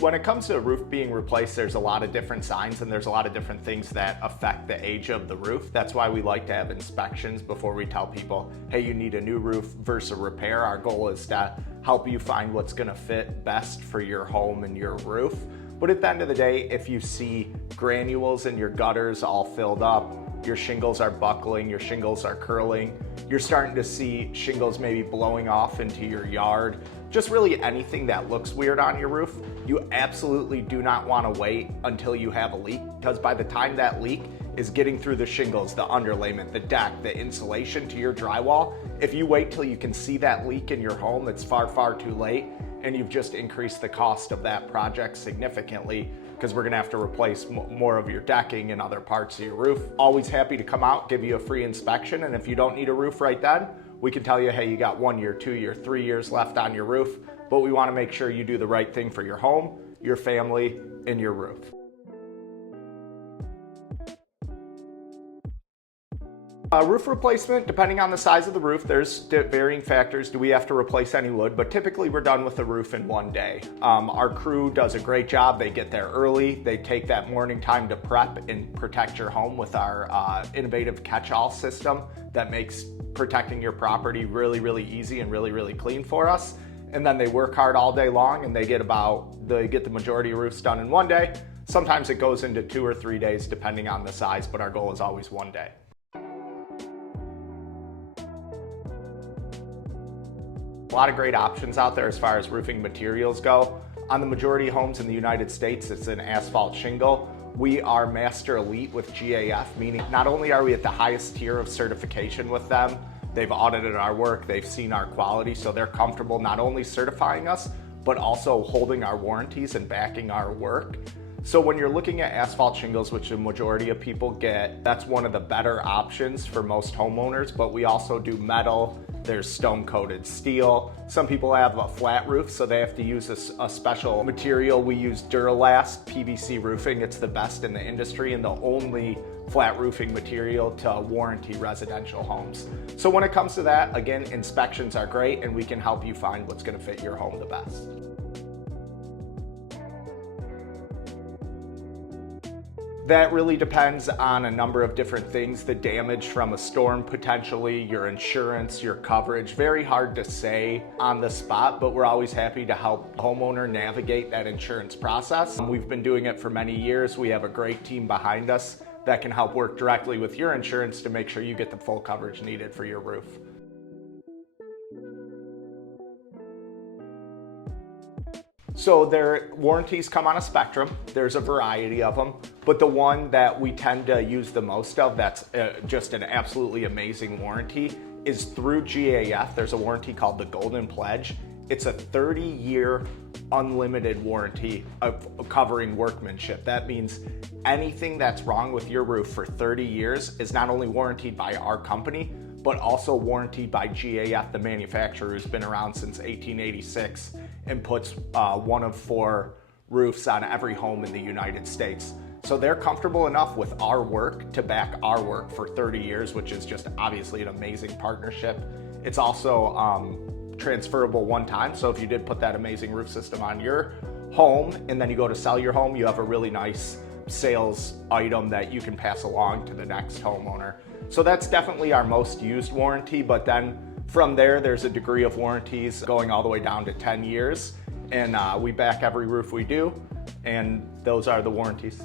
When it comes to a roof being replaced, there's a lot of different signs and there's a lot of different things that affect the age of the roof. That's why we like to have inspections before we tell people, hey, you need a new roof versus a repair. Our goal is to help you find what's gonna fit best for your home and your roof. But at the end of the day, if you see granules in your gutters all filled up, your shingles are buckling, your shingles are curling, you're starting to see shingles maybe blowing off into your yard, just really anything that looks weird on your roof, you absolutely do not want to wait until you have a leak, because by the time that leak is getting through the shingles, the underlayment, the deck, the insulation to your drywall, if you wait till you can see that leak in your home, it's far, far too late, and you've just increased the cost of that project significantly, because we're gonna have to replace more of your decking and other parts of your roof. Always happy to come out, give you a free inspection, and if you don't need a roof right then, we can tell you, hey, you got 1 year, 2 year, 3 years left on your roof, but we wanna make sure you do the right thing for your home, your family, and your roof. Roof replacement, depending on the size of the roof, there's varying factors. Do we have to replace any wood? But typically we're done with the roof in 1 day. Our crew does a great job. They get there early. They take that morning time to prep and protect your home with our innovative catch-all system that makes protecting your property really, really easy and really, really clean for us. And then they work hard all day long and they get the majority of roofs done in 1 day. Sometimes it goes into 2 or 3 days depending on the size, but our goal is always 1 day. A lot of great options out there as far as roofing materials go. On the majority of homes in the United States, it's an asphalt shingle. We are Master Elite with GAF, meaning not only are we at the highest tier of certification with them, they've audited our work, they've seen our quality, so they're comfortable not only certifying us, but also holding our warranties and backing our work. So when you're looking at asphalt shingles, which the majority of people get, that's one of the better options for most homeowners, but we also do metal. There's stone-coated steel. Some people have a flat roof, so they have to use a special material. We use Duralast PVC roofing. It's the best in the industry and the only flat roofing material to warranty residential homes. So when it comes to that, again, inspections are great and we can help you find what's gonna fit your home the best. That really depends on a number of different things. The damage from a storm potentially, your insurance, your coverage. Very hard to say on the spot, but we're always happy to help the homeowner navigate that insurance process. We've been doing it for many years. We have a great team behind us that can help work directly with your insurance to make sure you get the full coverage needed for your roof. So their warranties come on a spectrum. There's a variety of them, but the one that we tend to use the most of that's just an absolutely amazing warranty is through GAF. There's a warranty called the Golden Pledge. It's a 30-year unlimited warranty of covering workmanship. That means anything that's wrong with your roof for 30 years is not only warranted by our company, but also warranted by GAF, the manufacturer, who's been around since 1886 and puts 1 of 4 roofs on every home in the United States. So they're comfortable enough with our work to back our work for 30 years, which is just obviously an amazing partnership. It's also transferable one time. So if you did put that amazing roof system on your home and then you go to sell your home, you have a really nice sales item that you can pass along to the next homeowner. So that's definitely our most used warranty, but then from there, there's a degree of warranties going all the way down to 10 years, and we back every roof we do, and those are the warranties.